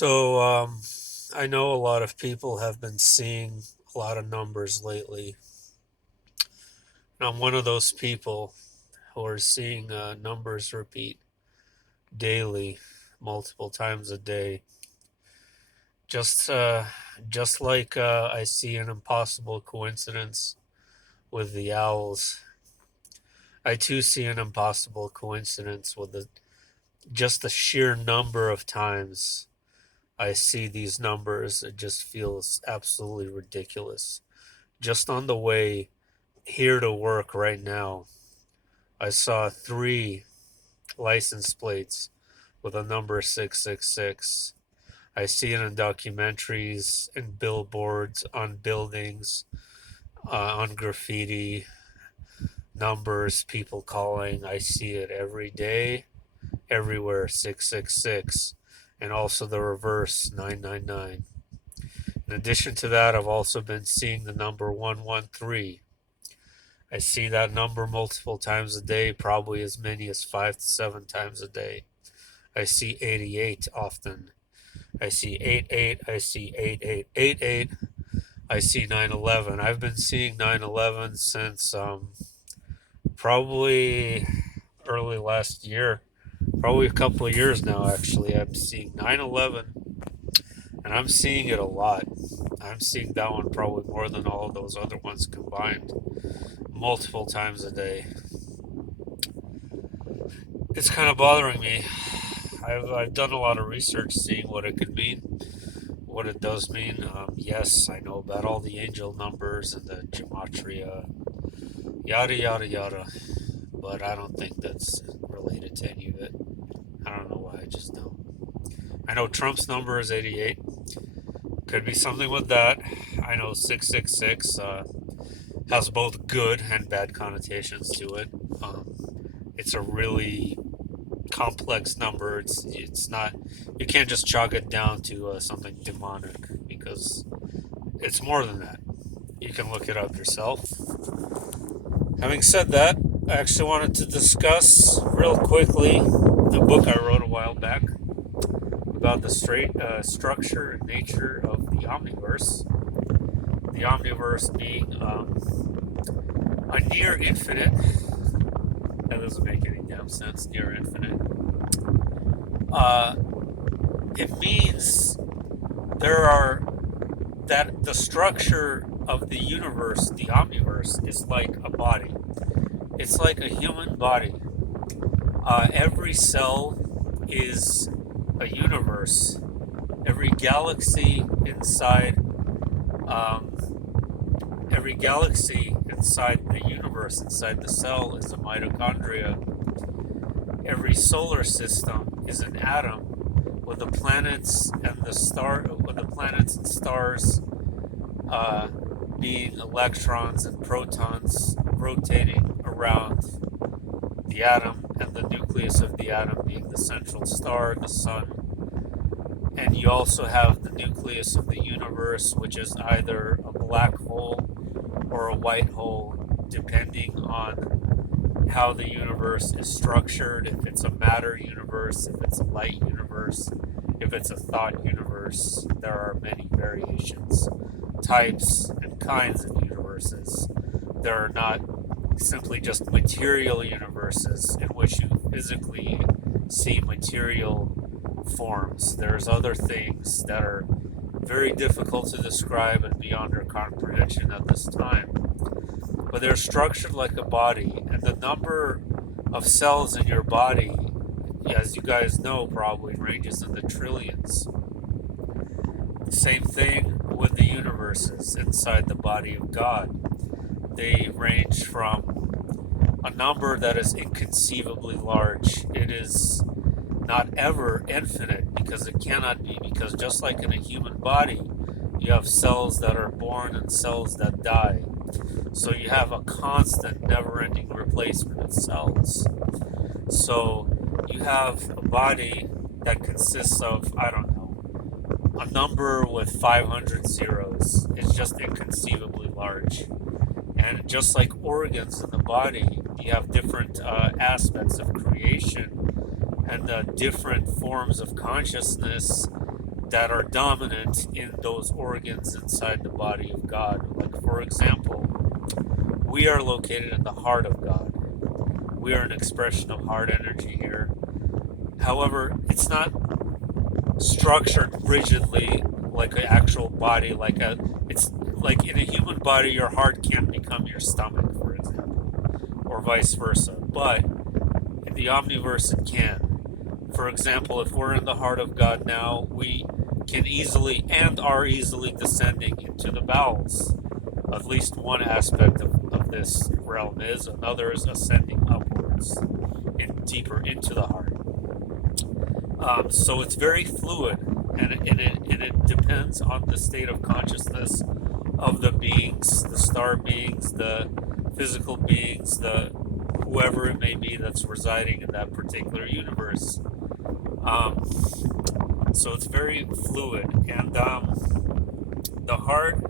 So, I know a lot of people have been seeing a lot of numbers lately. And I'm one of those people who are seeing numbers repeat daily, multiple times a day. Just, uh, just like I see an impossible coincidence with the owls, I too see an impossible coincidence with just the sheer number of times I see these numbers. It just feels absolutely ridiculous. Just on the way here to work right now, I saw three license plates with a number 666. I see it in documentaries and billboards, on buildings, on graffiti, numbers, people calling. I see it every day, everywhere, 666, and also the reverse, 999. In addition to that, I've also been seeing the number 113. I see that number multiple times a day, probably as many as 5 to 7 times a day. I see 88 often. I see 88. I see 8888. I see 911. I've been seeing 911 since probably early last year. Probably a couple of years now, actually. I'm seeing 911, and I'm seeing it a lot. I'm seeing that one probably more than all of those other ones combined, multiple times a day. It's kind of bothering me. I've done a lot of research seeing what it could mean, what it does mean. Yes, I know about all the angel numbers and the gematria, yada yada yada, but I don't think that's related to any of it. I don't know why, I just don't. I know Trump's number is 88. Could be something with that. I know 666 has both good and bad connotations to it. It's a really complex number. It's not. You can't just chalk it down to something demonic because it's more than that. You can look it up yourself. Having said that, I actually wanted to discuss real quickly a book I wrote a while back about the structure and nature of the omniverse. The omniverse being a near infinite. That doesn't make any damn sense. Near infinite. Uh, it means there are that the structure of the universe, the omniverse, is like a body. It's like a human body. Every cell is a universe. Every galaxy inside, um, every galaxy inside the universe, inside the cell, is a mitochondria. Every solar system is an atom, with the planets and stars uh, being electrons and protons rotating around the atom, and the nucleus of the atom being the central star, the sun. And you also have the nucleus of the universe, which is either a black hole or a white hole, depending on how the universe is structured. If it's a matter universe, if it's a light universe, if it's a thought universe. There are many variations, types, and kinds of universes. There are not simply just material universes in which you physically see material forms. There's other things that are very difficult to describe and beyond our comprehension at this time. But they're structured like a body, and the number of cells in your body, as you guys know, probably ranges in the trillions. Same thing with the universes inside the body of God. They range from a number that is inconceivably large. It is not ever infinite, because it cannot be, because just like in a human body, you have cells that are born and cells that die. So you have a constant, never-ending replacement of cells. So you have a body that consists of, I don't know, a number with 500 zeros. It's just inconceivably large. And just like organs in the body, you have different aspects of creation and different forms of consciousness that are dominant in those organs inside the body of God. Like, for example, we are located in the heart of God. We are an expression of heart energy here. However, it's not structured rigidly like an actual body, it's like in a human body, your heart can't become your stomach, for example, or vice versa. But in the omniverse, it can. For example, if we're in the heart of God now, we can easily and are easily descending into the bowels. At least one aspect of this realm is, another is ascending upwards and deeper into the heart. So it's very fluid, and it depends on the state of consciousness of the beings, the star beings, the physical beings, the whoever it may be that's residing in that particular universe. Um, so it's very fluid, and the heart,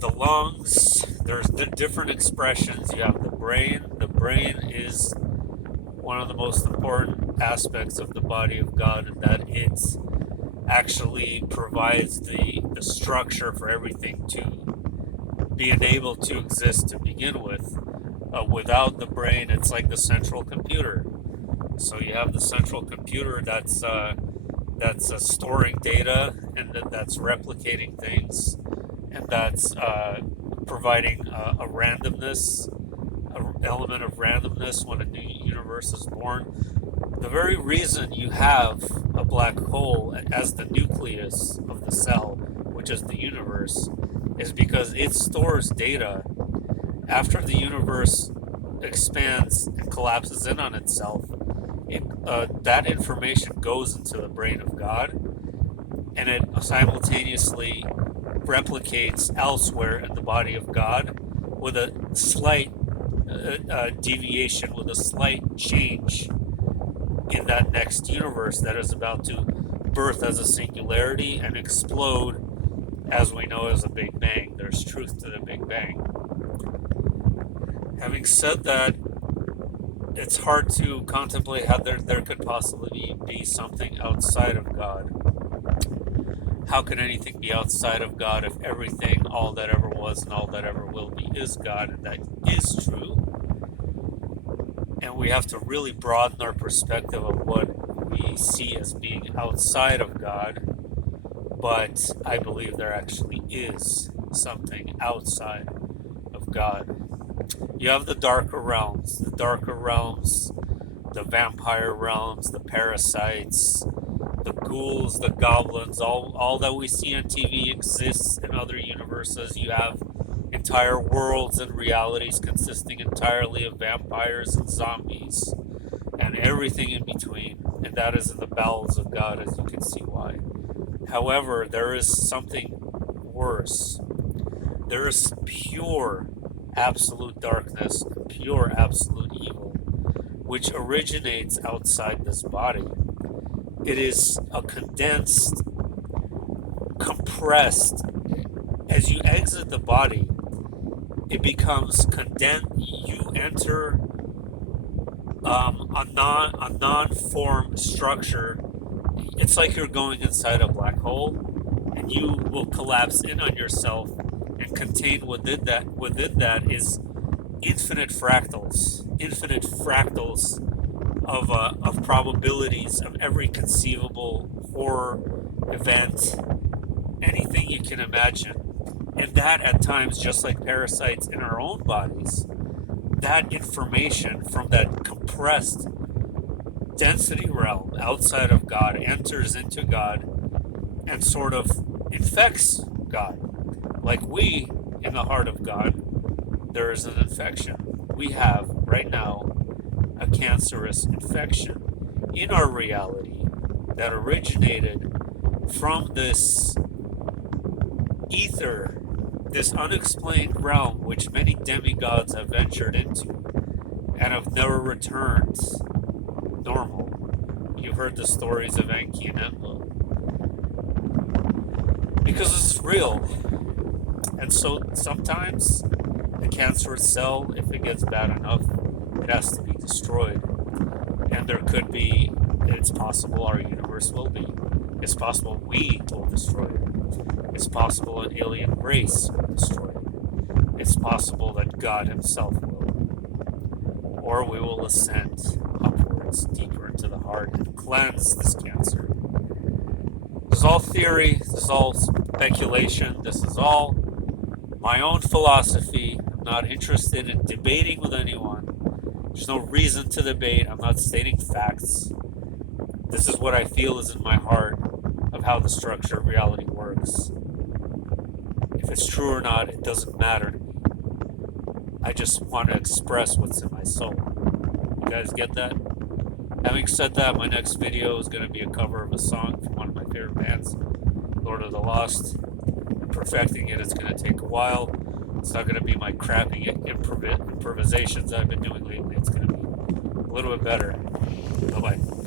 the lungs, there's the different expressions. You have the brain. The brain is one of the most important aspects of the body of God, in that it actually provides the structure for everything to be able to exist to begin with. Without the brain, it's like the central computer. So you have the central computer that's storing data, and that's replicating things, and that's providing a randomness, an element of randomness when a new universe is born. The very reason you have a black hole as the nucleus of the cell, which is the universe, is because it stores data after the universe expands and collapses in on itself. That information goes into the brain of God, and it simultaneously replicates elsewhere in the body of God with a slight deviation, with a slight change in that next universe that is about to birth as a singularity and explode as we know as a Big Bang. There's truth to the Big Bang. Having said that, it's hard to contemplate how there could possibly be something outside of God. How could anything be outside of God if everything, all that ever was and all that ever will be, is God, and that is true? And we have to really broaden our perspective of what we see as being outside of God. But I believe there actually is something outside of God. You have the darker realms, the vampire realms, the parasites, the ghouls, the goblins, all that we see on TV exists in other universes. You have entire worlds and realities consisting entirely of vampires and zombies and everything in between. And that is in the bowels of God, as you can see why. However, there is something worse. There is pure absolute darkness, pure absolute evil, which originates outside this body. It is a condensed, compressed. As you exit the body, it becomes condensed. You enter a non-form structure. It's like you're going inside a black hole, and you will collapse in on yourself, and contained within that is infinite fractals of probabilities of every conceivable horror event, anything you can imagine. And that at times, just like parasites in our own bodies, that information from that compressed density realm outside of God enters into God and sort of infects God. Like we, in the heart of God, there is an infection. We have, right now, a cancerous infection in our reality that originated from this ether, this unexplained realm which many demigods have ventured into and have never returned normal. You've heard the stories of Enki and Enlil. Because it's real. And so sometimes the cancerous cell, if it gets bad enough, it has to be destroyed. And there could be, it's possible our universe will be. It's possible we will destroy it. It's possible an alien race will destroy it. It's possible that God Himself will. Or we will ascend upwards deeper into the heart and cleanse this cancer. This is all theory, this is all speculation, this is all my own philosophy. I'm not interested in debating with anyone. There's no reason to debate. I'm not stating facts. This is what I feel is in my heart of how the structure of reality works. If it's true or not, it doesn't matter to me. I just want to express what's in my soul. You guys get that? Having said that, my next video is going to be a cover of a song from one of my favorite bands, Lord of the Lost. Perfecting it is going to take a while. It's not going to be my crappy improvisations I've been doing lately. It's going to be a little bit better. Bye-bye.